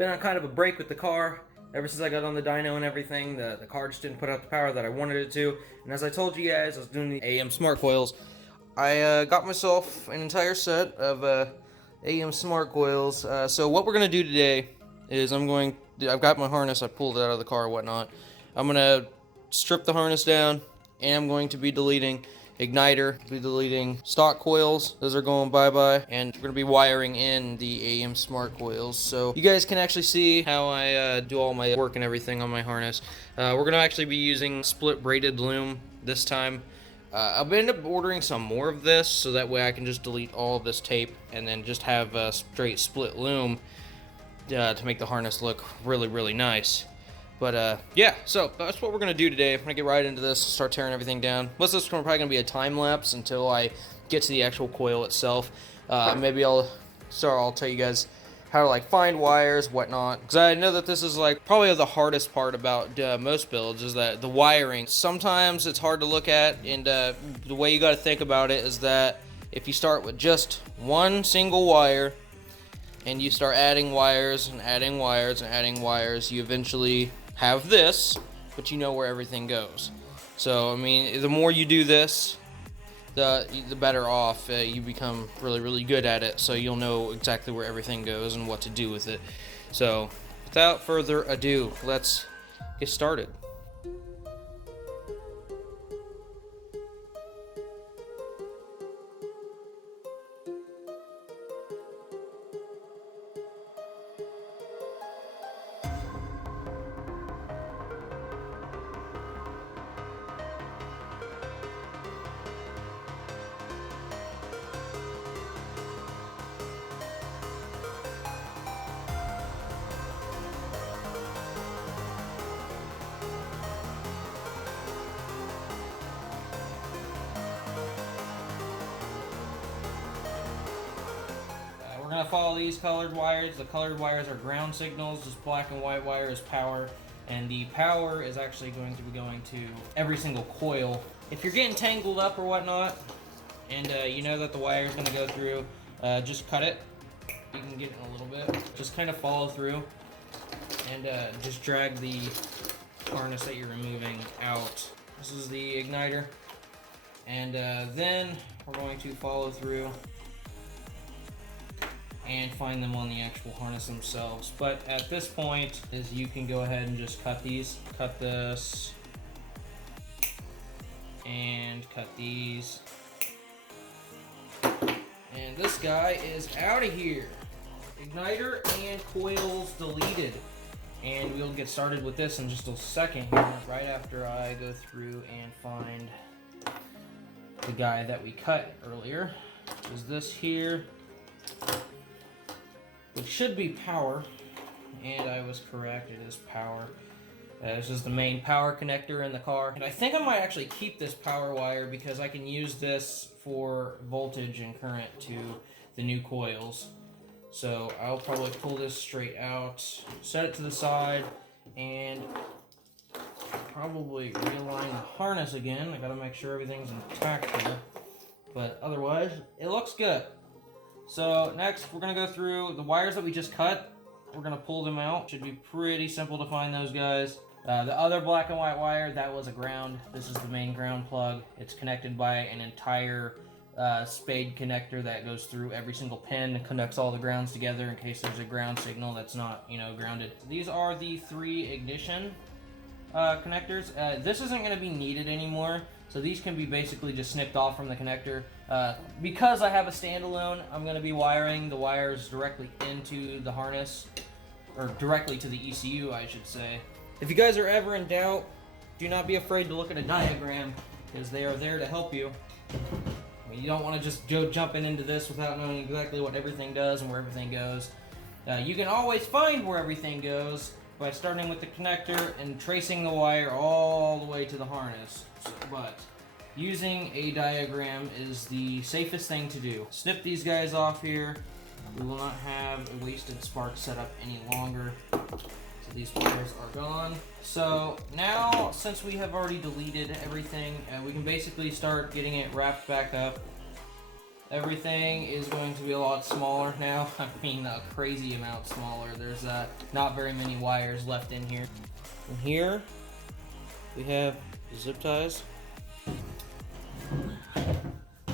been on kind of a break with the car. Ever since I got on the dyno and everything, the car just didn't put out the power that I wanted it to. And as I told you guys, I was doing the AM smart coils. I got myself an entire set of AM smart coils. So what we're going to do today is I've got my harness, I pulled it out of the car and whatnot. I'm going to strip the harness down, and I'm going to be deleting igniter, be deleting stock coils, those are going bye-bye, and we're going to be wiring in the AM smart coils. So you guys can actually see how I do all my work and everything on my harness. We're going to actually be using split braided loom this time. I'll end up ordering some more of this, so that way I can just delete all of this tape and then just have a straight split loom to make the harness look really, really nice. But yeah, so that's what we're going to do today. I'm going to get right into this, start tearing everything down. Most of this is probably going to be a time lapse until I get to the actual coil itself. Maybe I'll tell you guys how to like find wires, whatnot. Because I know that this is like probably the hardest part about most builds is that the wiring. Sometimes it's hard to look at, and the way you got to think about it is that if you start with just one single wire, and you start adding wires and adding wires and adding wires, you eventually have this, but you know where everything goes. So I mean, the more you do this, the better off you become really, really good at it, so you'll know exactly where everything goes and what to do with it. So without further ado, let's get started. We're going to follow these colored wires. The colored wires are ground signals. This black and white wire is power. And the power is actually going to be going to every single coil. If you're getting tangled up or whatnot, and you know that the wire is going to go through, just cut it. You can get in a little bit. Just kind of follow through. And just drag the harness that you're removing out. This is the igniter. And then we're going to follow through and find them on the actual harness themselves. But at this point is you can go ahead and just cut these, cut this, and cut these. And this guy is out of here. Igniter and coils deleted. And we'll get started with this in just a second here, right after I go through and find the guy that we cut earlier, which is this here. It should be power, and I was correct, it is power. This is the main power connector in the car. And I think I might actually keep this power wire because I can use this for voltage and current to the new coils. So I'll probably pull this straight out, set it to the side, and probably realign the harness again. I gotta make sure everything's intact here. But otherwise, it looks good. So next, we're going to go through the wires that we just cut. We're going to pull them out. Should be pretty simple to find those guys. The other black and white wire, that was a ground. This is the main ground plug. It's connected by an entire spade connector that goes through every single pin and connects all the grounds together in case there's a ground signal that's not, grounded. These are the 3 ignition connectors. This isn't going to be needed anymore. So these can be basically just snipped off from the connector. Because I have a standalone, I'm going to be wiring the wires directly into the harness, or directly to the ECU, I should say. If you guys are ever in doubt, do not be afraid to look at a diagram, because they are there to help you. I mean, you don't want to just go jumping into this without knowing exactly what everything does and where everything goes. You can always find where everything goes by starting with the connector and tracing the wire all the way to the harness. But using a diagram is the safest thing to do. Snip these guys off here. We will not have a wasted spark set up any longer. So these wires are gone. So now, since we have already deleted everything, we can basically start getting it wrapped back up. Everything is going to be a lot smaller now. I mean, a crazy amount smaller. There's not very many wires left in here. And here, we have zip ties.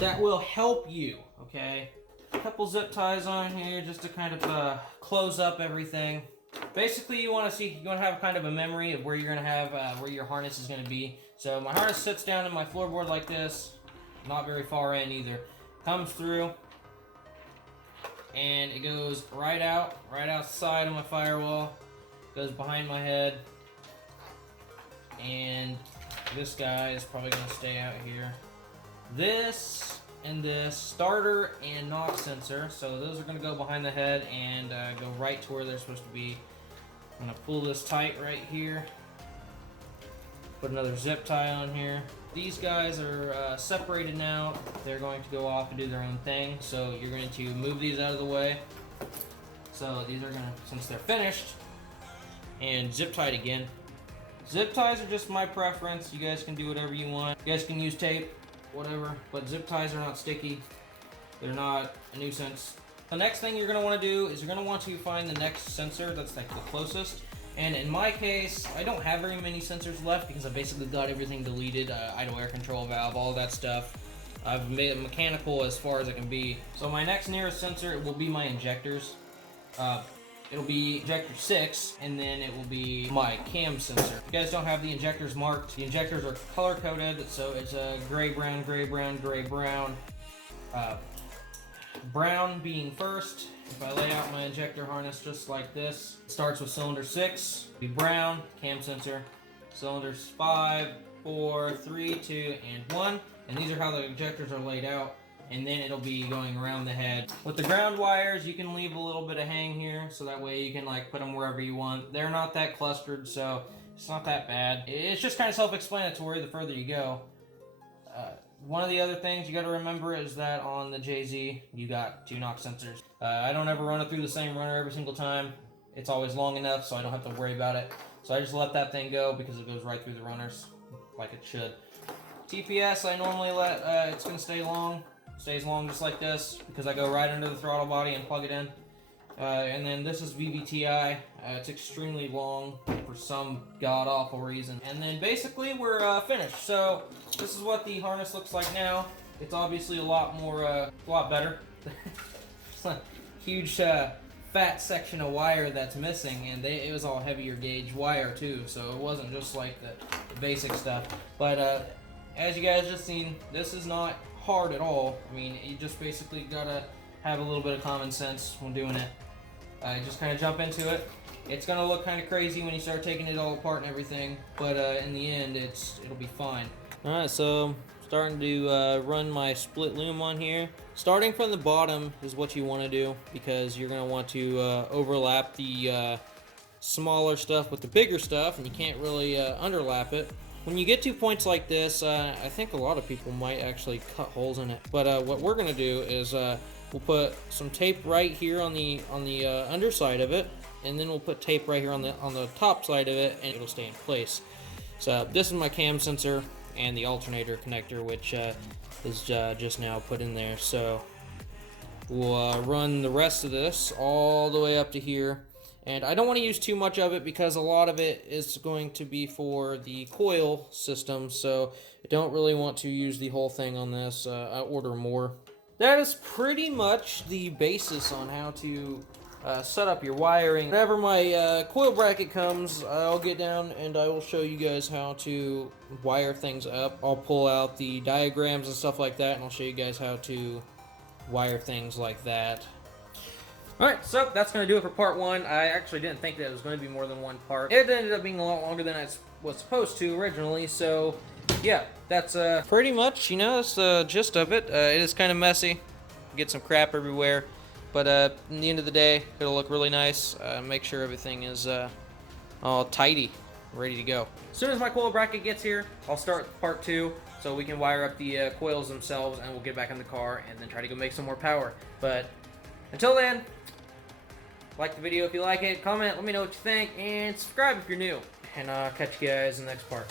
That will help you, okay? A couple zip ties on here just to kind of close up everything. Basically, you want to have kind of a memory of where you're gonna have where your harness is gonna be. So my harness sits down in my floorboard like this, not very far in either. Comes through, and it goes right outside of my firewall. Goes behind my head, and this guy is probably gonna stay out here. This and this starter and knock sensor, so those are going to go behind the head and go right to where they're supposed to be. I'm going to pull this tight right here, put another zip tie on here. These guys are separated now. They're going to go off and do their own thing, so you're going to move these out of the way. So these are going to, since they're finished, and zip tied again. Zip ties are just my preference. You guys can do whatever you want. You guys can use tape, whatever, but zip ties are not sticky. They're not a nuisance. The next thing you're going to want to do is you're going to want to find the next sensor that's like the closest. And in my case, I don't have very many sensors left because I basically got everything deleted. Idle air control valve, all that stuff. I've made it mechanical as far as it can be. So my next nearest sensor will be my injectors. It'll be injector 6, and then it will be my cam sensor. If you guys don't have the injectors marked, the injectors are color coded, so it's a gray, brown, gray, brown, gray, brown. Brown being first. If I lay out my injector harness just like this, it starts with cylinder 6, be brown, cam sensor, cylinders 5, 4, 3, 2, and 1. And these are how the injectors are laid out. And then it'll be going around the head. With the ground wires, you can leave a little bit of hang here, so that way you can like put them wherever you want. They're not that clustered, so it's not that bad. It's just kind of self-explanatory the further you go. One of the other things you got to remember is that on the JZ, you got 2 knock sensors. I don't ever run it through the same runner every single time. It's always long enough, so I don't have to worry about it. So I just let that thing go because it goes right through the runners, like it should. TPS, I normally let, it's going to stay long. Stays long just like this because I go right under the throttle body and plug it in. And then this is vvti. It's extremely long for some god-awful reason. And then basically we're finished. So this is what the harness looks like now. It's obviously a lot more, a lot better. It's a huge fat section of wire that's missing, and it was all heavier gauge wire too, so it wasn't just like the basic stuff. But as you guys just seen, this is not hard at all. I mean, you just basically gotta have a little bit of common sense when doing it. Just kind of jump into it. It's gonna look kind of crazy when you start taking it all apart and everything, but in the end, it'll be fine. All right, so starting to run my split loom on here. Starting from the bottom is what you want to do because you're gonna want to overlap the smaller stuff with the bigger stuff, and you can't really underlap it. When you get to points like this, I think a lot of people might actually cut holes in it. But what we're gonna do is we'll put some tape right here on the underside of it, and then we'll put tape right here on the top side of it, and it'll stay in place. So this is my cam sensor and the alternator connector, which is just now put in there. So we'll run the rest of this all the way up to here. And I don't want to use too much of it because a lot of it is going to be for the coil system, so I don't really want to use the whole thing on this. I'll order more. That is pretty much the basis on how to set up your wiring. Whenever my coil bracket comes, I'll get down and I will show you guys how to wire things up. I'll pull out the diagrams and stuff like that, and I'll show you guys how to wire things like that. Alright, so that's going to do it for part 1. I actually didn't think that it was going to be more than one part. It ended up being a lot longer than I was supposed to originally, so yeah, that's pretty much, you know, that's the gist of it. It is kind of messy, get some crap everywhere, but in the end of the day, it'll look really nice. Make sure everything is all tidy, ready to go. As soon as my coil bracket gets here, I'll start part 2, so we can wire up the coils themselves, and we'll get back in the car and then try to go make some more power. But until then, like the video if you like it, comment, let me know what you think, and subscribe if you're new. And I'll catch you guys in the next part.